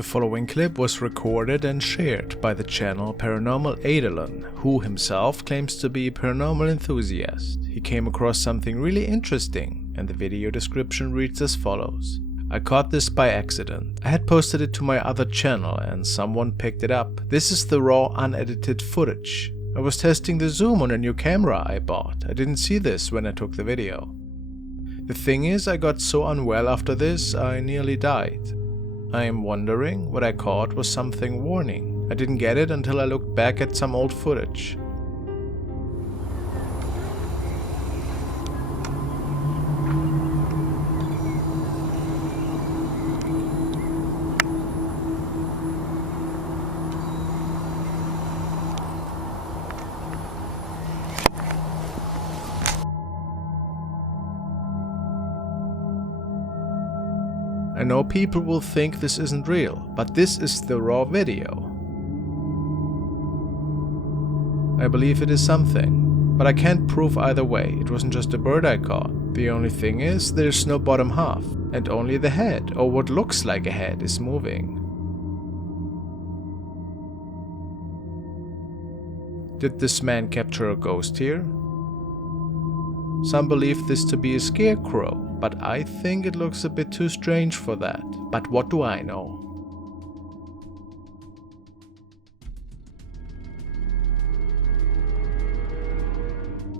The following clip was recorded and shared by the channel Paranormal Eidolon, who himself claims to be a paranormal enthusiast. He came across something really interesting, and the video description reads as follows. I caught this by accident. I had posted it to my other channel and someone picked it up. This is the raw unedited footage. I was testing the zoom on a new camera I bought. I didn't see this when I took the video. The thing is, I got so unwell after this, I nearly died. I am wondering what I caught was something warning. I didn't get it until I looked back at some old footage. I know people will think this isn't real, but this is the raw video. I believe it is something, but I can't prove either way. It wasn't just a bird I caught. The only thing is, there's no bottom half, and only the head, or what looks like a head, is moving. Did this man capture a ghost here? Some believe this to be a scarecrow, but I think it looks a bit too strange for that. But what do I know?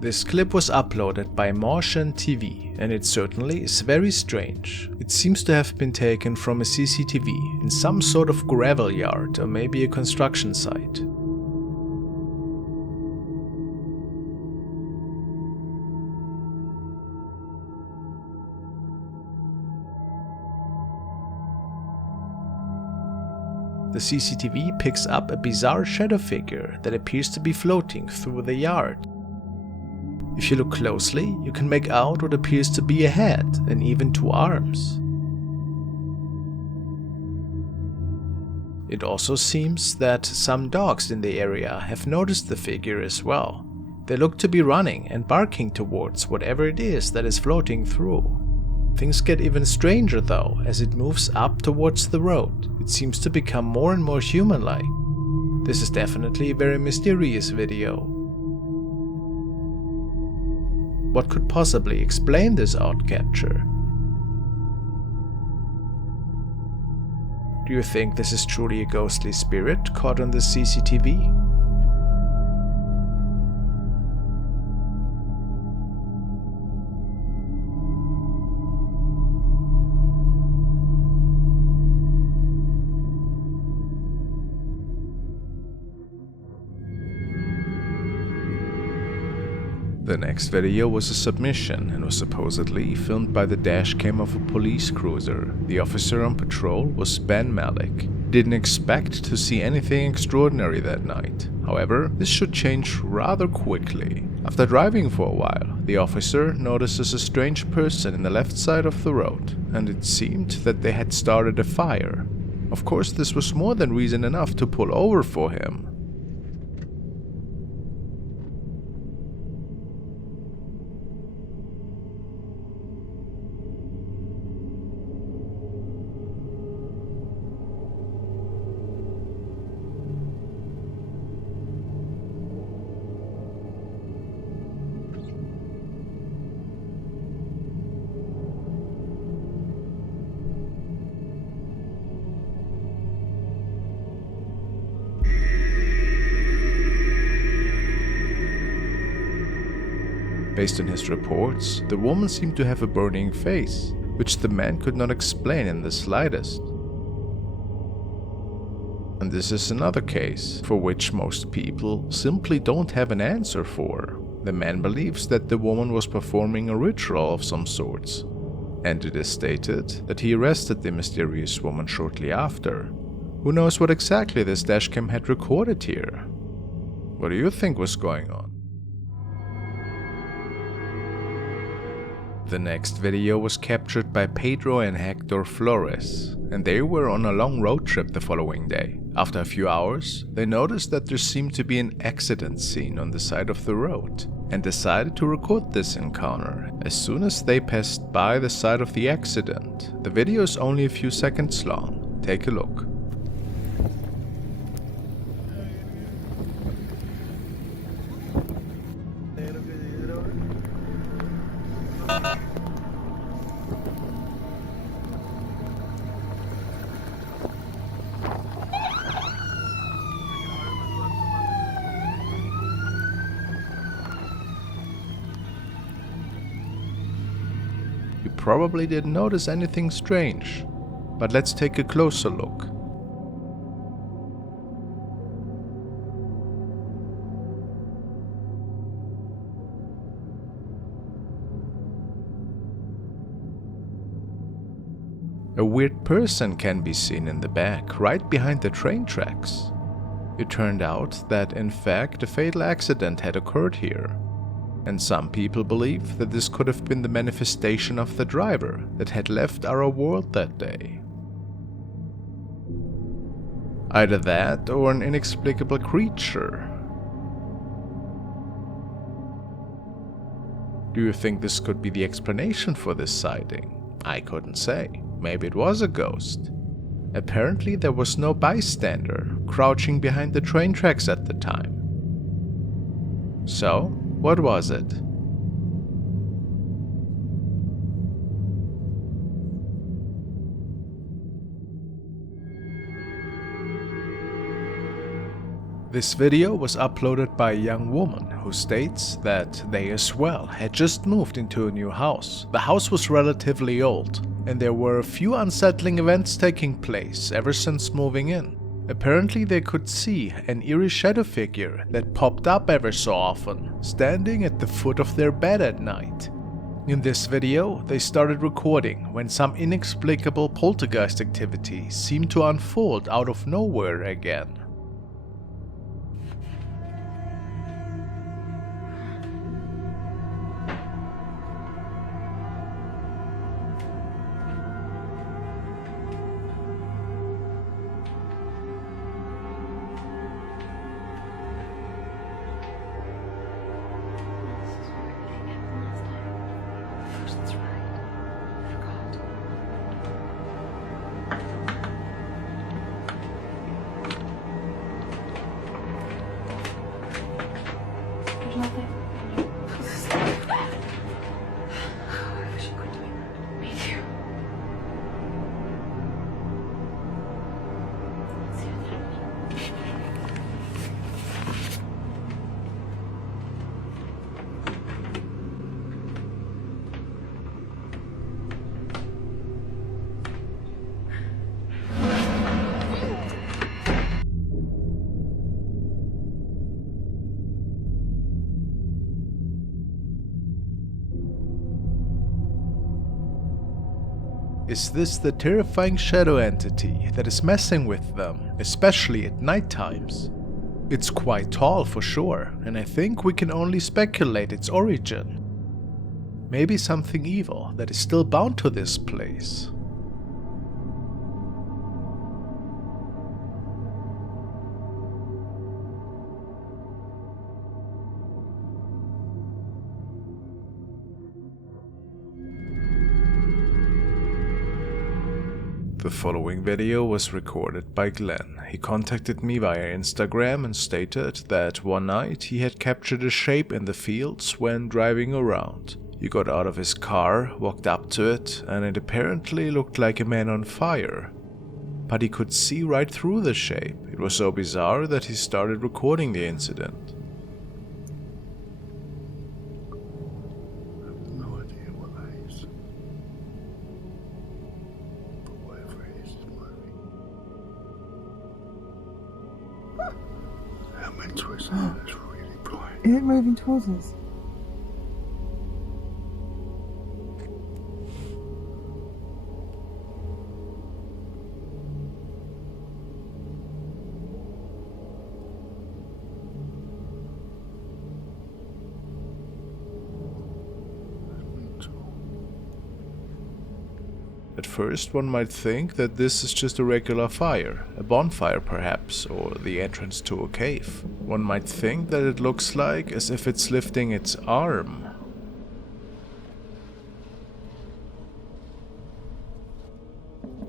This clip was uploaded by FrostmareTV, and it certainly is very strange. It seems to have been taken from a CCTV in some sort of gravel yard or maybe a construction site. The CCTV picks up a bizarre shadow figure that appears to be floating through the yard. If you look closely, you can make out what appears to be a head and even two arms. It also seems that some dogs in the area have noticed the figure as well. They look to be running and barking towards whatever it is that is floating through. Things get even stranger though, as it moves up towards the road. It seems to become more and more human-like. This is definitely a very mysterious video. What could possibly explain this odd capture? Do you think this is truly a ghostly spirit caught on the CCTV? The next video was a submission and was supposedly filmed by the dashcam of a police cruiser. The officer on patrol was Ben Malik. Didn't expect to see anything extraordinary that night. However, this should change rather quickly. After driving for a while, the officer notices a strange person in the left side of the road, and it seemed that they had started a fire. Of course, this was more than reason enough to pull over for him. Based on his reports, the woman seemed to have a burning face, which the man could not explain in the slightest. And this is another case for which most people simply don't have an answer for. The man believes that the woman was performing a ritual of some sorts, and it is stated that he arrested the mysterious woman shortly after. Who knows what exactly this dashcam had recorded here? What do you think was going on? The next video was captured by Pedro and Hector Flores, and they were on a long road trip the following day. After a few hours, they noticed that there seemed to be an accident scene on the side of the road, and decided to record this encounter as soon as they passed by the site of the accident. The video is only a few seconds long. Take a look. probably didn't notice anything strange. But let's take a closer look. A weird person can be seen in the back, right behind the train tracks. It turned out that, in fact, a fatal accident had occurred here. And some people believe that this could have been the manifestation of the driver that had left our world that day. Either that or an inexplicable creature. Do you think this could be the explanation for this sighting? I couldn't say. Maybe it was a ghost. Apparently there was no bystander crouching behind the train tracks at the time. So, what was it? This video was uploaded by a young woman who states that they as well had just moved into a new house. The house was relatively old, and there were a few unsettling events taking place ever since moving in. Apparently they could see an eerie shadow figure that popped up ever so often, standing at the foot of their bed at night. In this video, they started recording when some inexplicable poltergeist activity seemed to unfold out of nowhere again. Nothing. I wish I could do it. Me too. Let's see what's happening. Is this the terrifying shadow entity that is messing with them, especially at night times? It's quite tall for sure, and I think we can only speculate its origin. Maybe something evil that is still bound to this place. The following video was recorded by Glenn. He contacted me via Instagram and stated that one night he had captured a shape in the fields when driving around. He got out of his car, walked up to it, and it apparently looked like a man on fire. But he could see right through the shape. It was so bizarre that he started recording the incident. Is it moving towards us? At first one might think that this is just a regular fire, a bonfire perhaps, or the entrance to a cave. One might think that it looks like as if it's lifting its arm.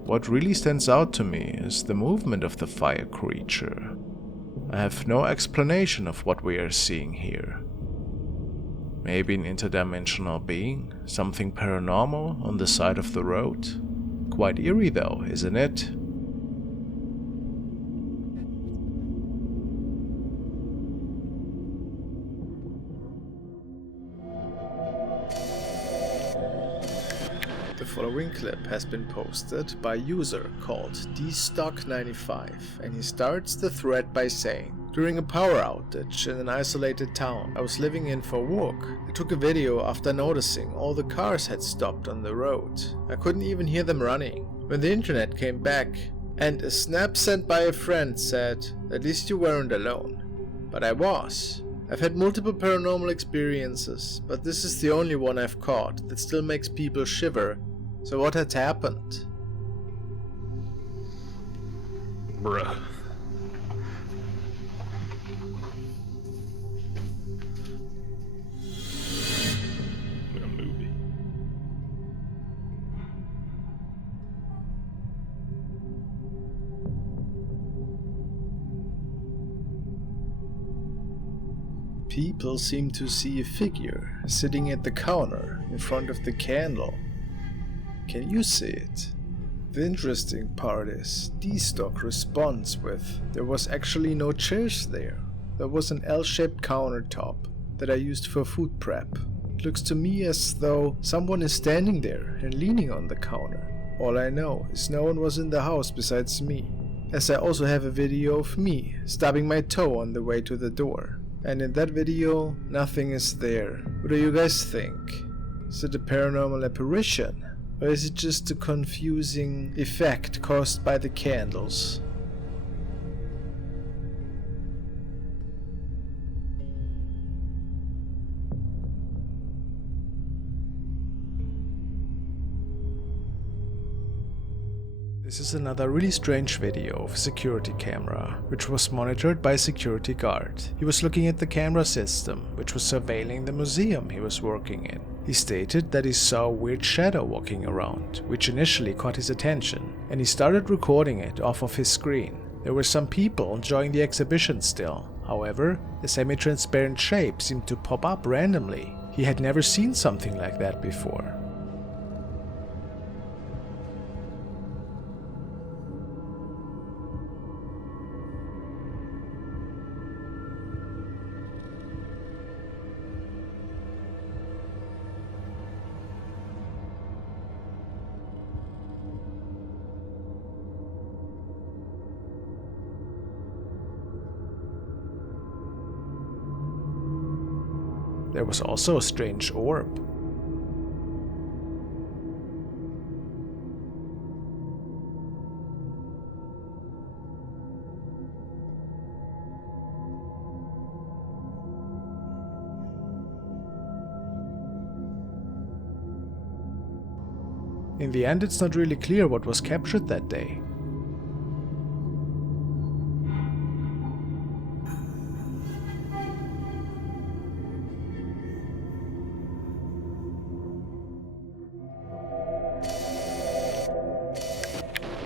What really stands out to me is the movement of the fire creature. I have no explanation of what we are seeing here. Maybe an interdimensional being, something paranormal on the side of the road. Quite eerie though, isn't it? The following clip has been posted by a user called dstock95, and he starts the thread by saying, "During a power outage in an isolated town I was living in for a walk, I took a video after noticing all the cars had stopped on the road. I couldn't even hear them running. When the internet came back and a snap sent by a friend said, 'At least you weren't alone.' But I was. I've had multiple paranormal experiences, but this is the only one I've caught that still makes people shiver. So what had happened?" Bruh. In a movie. People seem to see a figure sitting at the counter in front of the candle. Can you see it? The interesting part is, D-Stock responds with, "There was actually no chairs there. There was an L-shaped countertop that I used for food prep. It looks to me as though someone is standing there and leaning on the counter. All I know is no one was in the house besides me, as I also have a video of me stubbing my toe on the way to the door. And in that video, nothing is there. What do you guys think? Is it a paranormal apparition? Or is it just a confusing effect caused by the candles?" This is another really strange video of a security camera, which was monitored by a security guard. He was looking at the camera system, which was surveilling the museum he was working in. He stated that he saw a weird shadow walking around, which initially caught his attention, and he started recording it off of his screen. There were some people enjoying the exhibition still. However, a semi-transparent shape seemed to pop up randomly. He had never seen something like that before. There was also a strange orb. In the end, it's not really clear what was captured that day.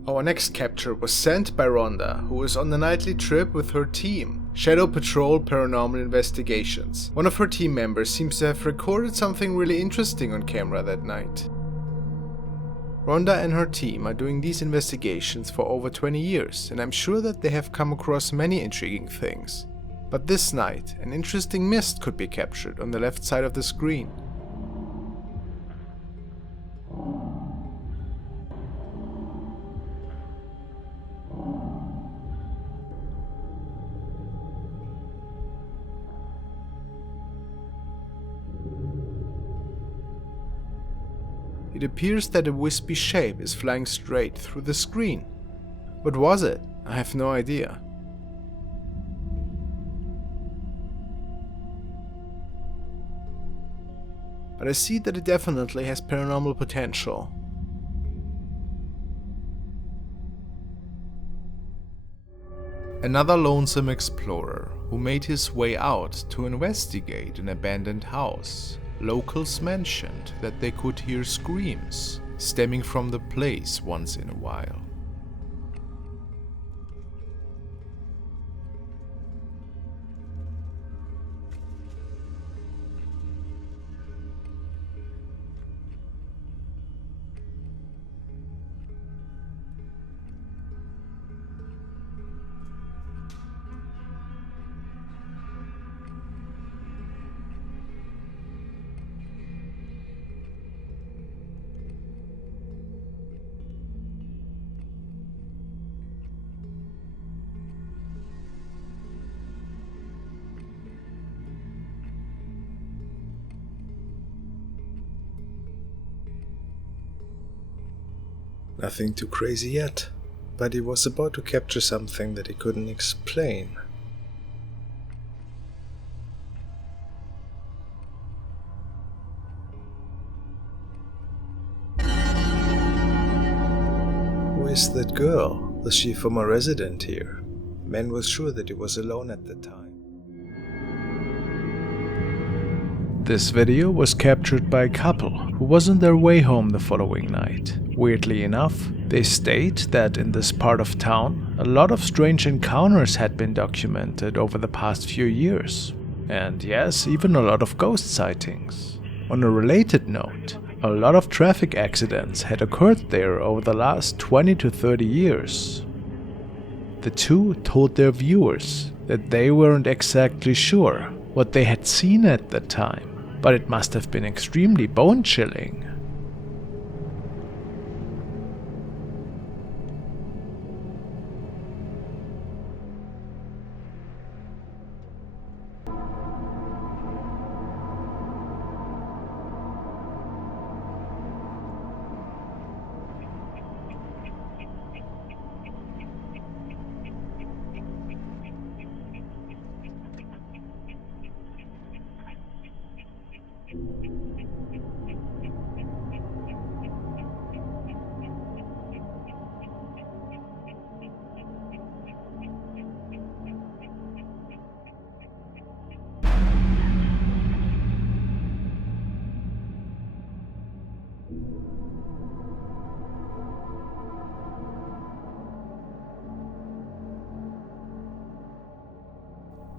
Our next capture was sent by Rhonda, who was on a nightly trip with her team, Shadow Patrol Paranormal Investigations. One of her team members seems to have recorded something really interesting on camera that night. Rhonda and her team are doing these investigations for over 20 years, and I'm sure that they have come across many intriguing things. But this night, an interesting mist could be captured on the left side of the screen. It appears that a wispy shape is flying straight through the screen. What was it? I have no idea. But I see that it definitely has paranormal potential. Another lonesome explorer who made his way out to investigate an abandoned house. Locals mentioned that they could hear screams stemming from the place once in a while. Nothing too crazy yet, but he was about to capture something that he couldn't explain. Who is that girl? Was she from a resident here? The man was sure that he was alone at the time. This video was captured by a couple who was on their way home the following night. Weirdly enough, they state that in this part of town, a lot of strange encounters had been documented over the past few years. And yes, even a lot of ghost sightings. On a related note, a lot of traffic accidents had occurred there over the last 20 to 30 years. The two told their viewers that they weren't exactly sure what they had seen at the time, but it must have been extremely bone-chilling.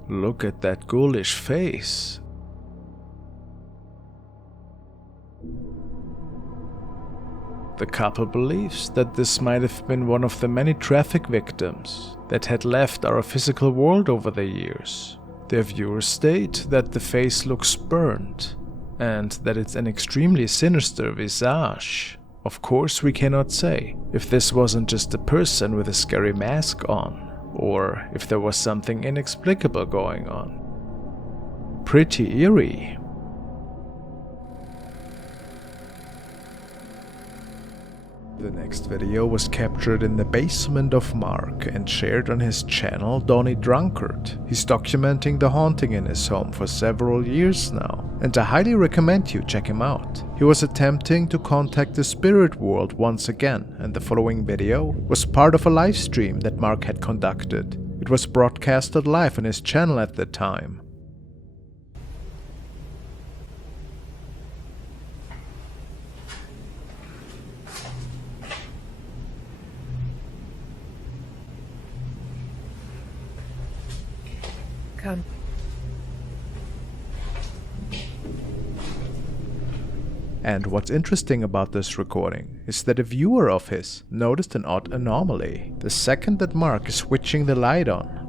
Look at that ghoulish face. The couple believes that this might have been one of the many traffic victims that had left our physical world over the years. Their viewers state that the face looks burnt and that it's an extremely sinister visage. Of course, we cannot say if this wasn't just a person with a scary mask on, or if there was something inexplicable going on. Pretty eerie. The next video was captured in the basement of Mark and shared on his channel Donny Drunkard. He's documenting the haunting in his home for several years now, and I highly recommend you check him out. He was attempting to contact the spirit world once again, and the following video was part of a live stream that Mark had conducted. It was broadcasted live on his channel at the time. Come. And what's interesting about this recording is that a viewer of his noticed an odd anomaly the second that Mark is switching the light on.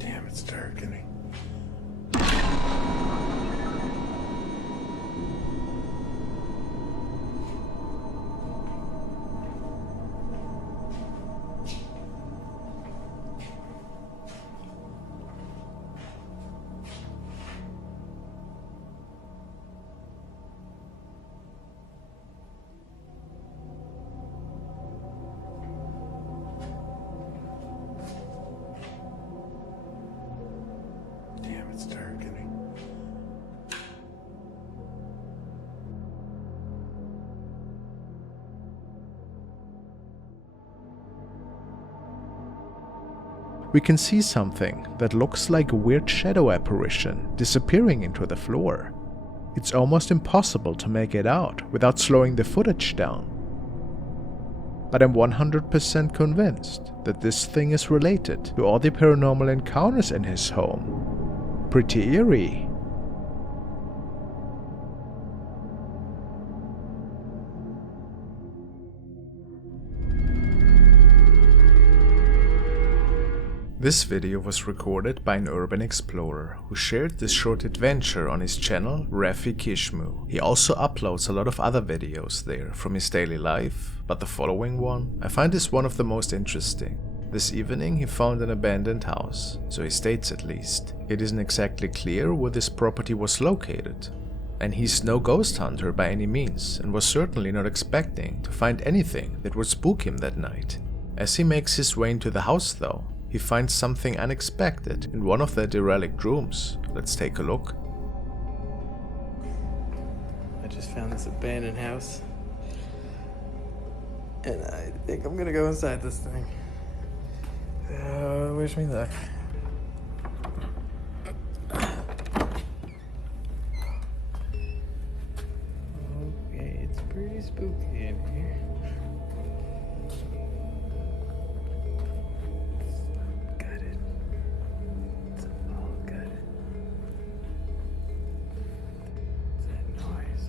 Damn, it's dark, isn't it? It's dark, isn't it? We can see something that looks like a weird shadow apparition disappearing into the floor. It's almost impossible to make it out without slowing the footage down. But I'm 100% convinced that this thing is related to all the paranormal encounters in his home. Pretty eerie. This video was recorded by an urban explorer who shared this short adventure on his channel Rafi Kishmu. He also uploads a lot of other videos there from his daily life, but the following one I find is one of the most interesting. This evening he found an abandoned house, so he states at least. It isn't exactly clear where this property was located. And he's no ghost hunter by any means, and was certainly not expecting to find anything that would spook him that night. As he makes his way into the house though, he finds something unexpected in one of the derelict rooms. Let's take a look. I just found this abandoned house, and I think I'm gonna go inside this thing. Wish me luck. Okay, it's pretty spooky in here. It's gutted. It's all gutted. What's that noise?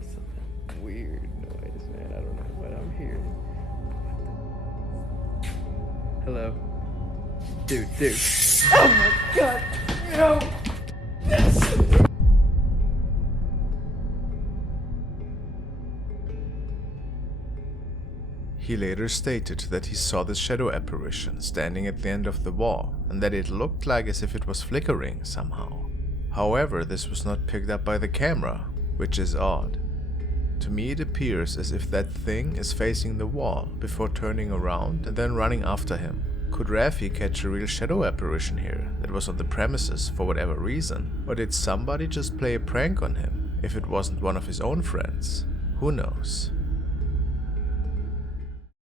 Something weird noise, man. I don't know what I'm hearing. Hello? Dude. Oh my god! No! He later stated that he saw the shadow apparition standing at the end of the wall, and that it looked like as if it was flickering somehow. However, this was not picked up by the camera, which is odd. To me it appears as if that thing is facing the wall before turning around and then running after him. Could Raffi catch a real shadow apparition here that was on the premises for whatever reason? Or did somebody just play a prank on him if it wasn't one of his own friends? Who knows?